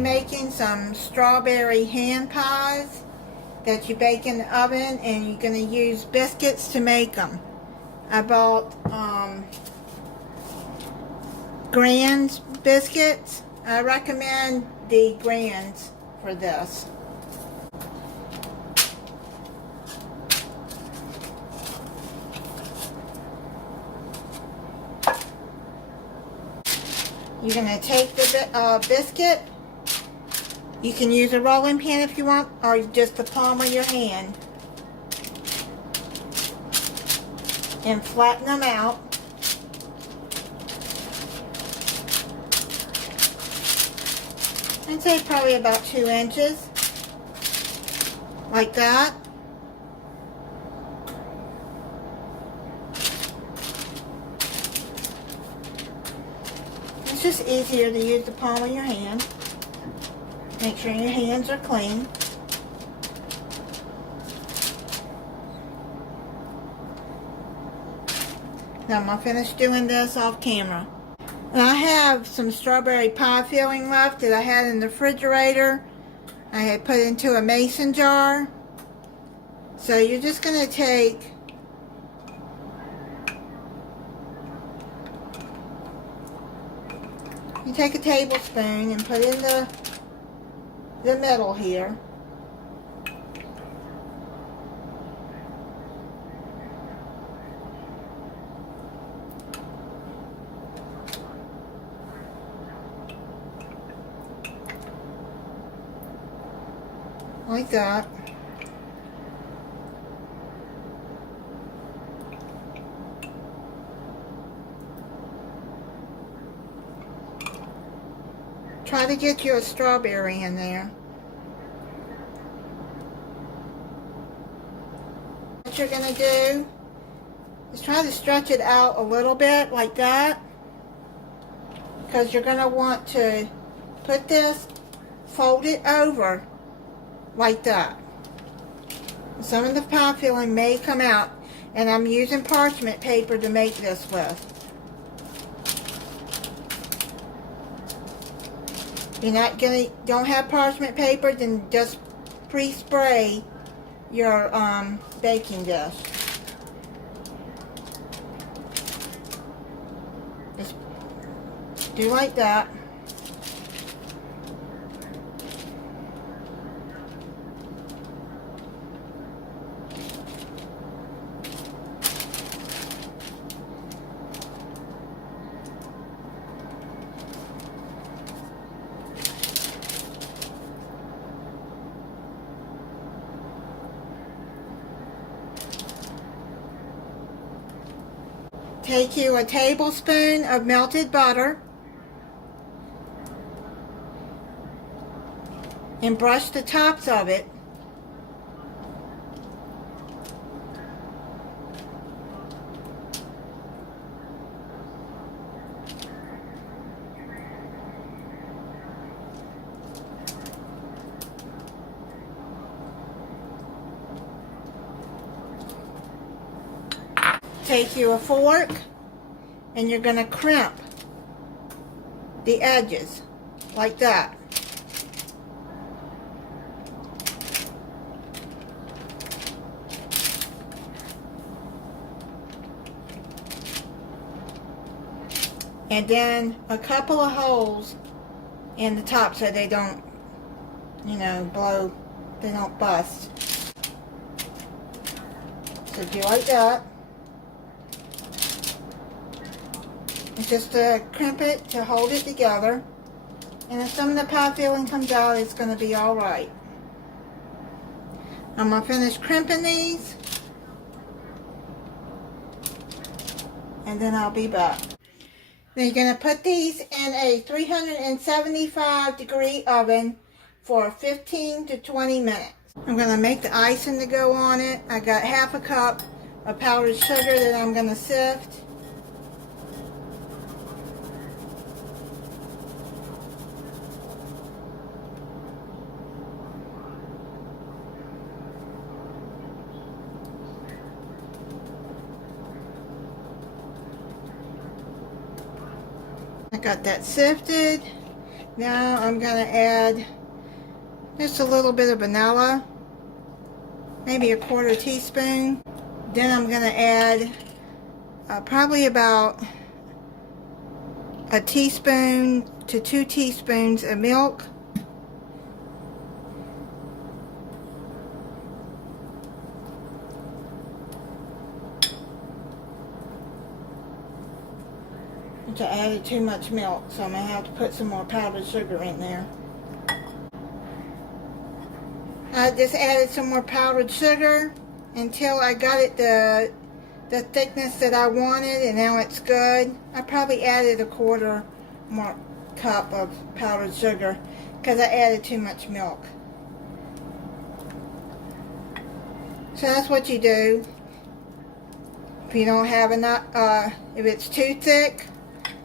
Making some strawberry hand pies that you bake in the oven, and you're going to use biscuits to make them. I bought Grand's biscuits. I recommend the Grand's for this. You're going to take the biscuit. You can use a rolling pin if you want, or just the palm of your hand. And flatten them out. I'd say probably about 2 inches. Like that. It's just easier to use the palm of your hand. Make sure your hands are clean. Now I'm going to finish doing this off camera. And I have some strawberry pie filling left that I had in the refrigerator. I had put into a mason jar. So you're just going to take a tablespoon and put in the middle here. Like that. Try to get you a strawberry in there. What you're going to do is try to stretch it out a little bit like that, because you're going to want to put this, fold it over like that. Some of the pie filling may come out, and I'm using parchment paper to make this with. Don't have parchment paper, then just pre-spray your baking dish. Just do like that. Take you a tablespoon of melted butter and brush the tops of it. Take you a fork and you're going to crimp the edges like that. And then a couple of holes in the top so they don't, blow, they don't bust. So do like that. And just to crimp it to hold it together. And if some of the pie filling comes out, it's going to be alright. I'm going to finish crimping these. And then I'll be back. Then you're going to put these in a 375 degree oven for 15 to 20 minutes. I'm going to make the icing to go on it. I got half a cup of powdered sugar that I'm going to sift. Got that sifted. Now I'm going to add just a little bit of vanilla, maybe a 1/4 teaspoon. Then I'm going to add probably about a teaspoon to 2 teaspoons of milk. I added too much milk, so I'm going to have to put some more powdered sugar in there. I just added some more powdered sugar until I got it the thickness that I wanted, and now it's good. I probably added a 1/4 more cup of powdered sugar because I added too much milk. So that's what you do. If you don't have enough, if it's too thick,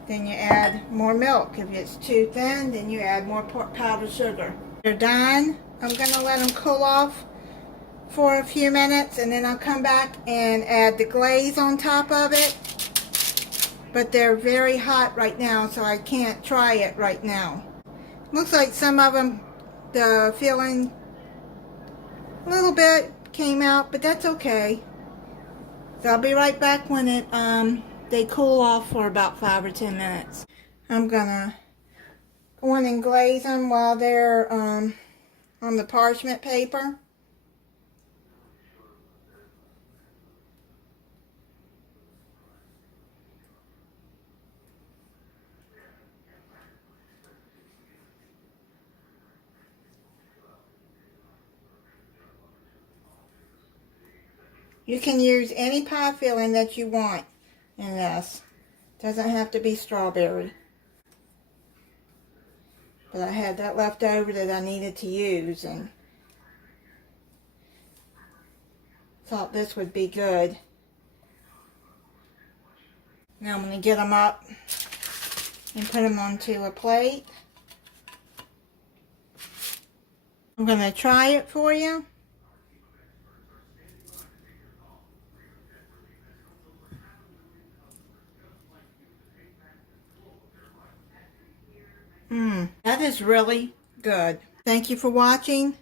then you add more milk. If it's too thin, then you add more powdered sugar. They're done. I'm going to let them cool off for a few minutes, and then I'll come back and add the glaze on top of it. But they're very hot right now, so I can't try it right now. Looks like some of them, the filling, a little bit came out, but that's okay. So I'll be right back when they cool off for about 5 or 10 minutes. I'm gonna go in and glaze them while they're on the parchment paper. You can use any pie filling that you want in this. Doesn't have to be strawberry. But I had that left over that I needed to use and thought this would be good. Now I'm going to get them up and put them onto a plate. I'm going to try it for you. That is really good. Thank you for watching.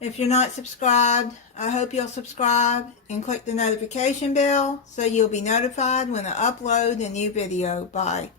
If you're not subscribed, I hope you'll subscribe and click the notification bell so you'll be notified when I upload a new video. Bye.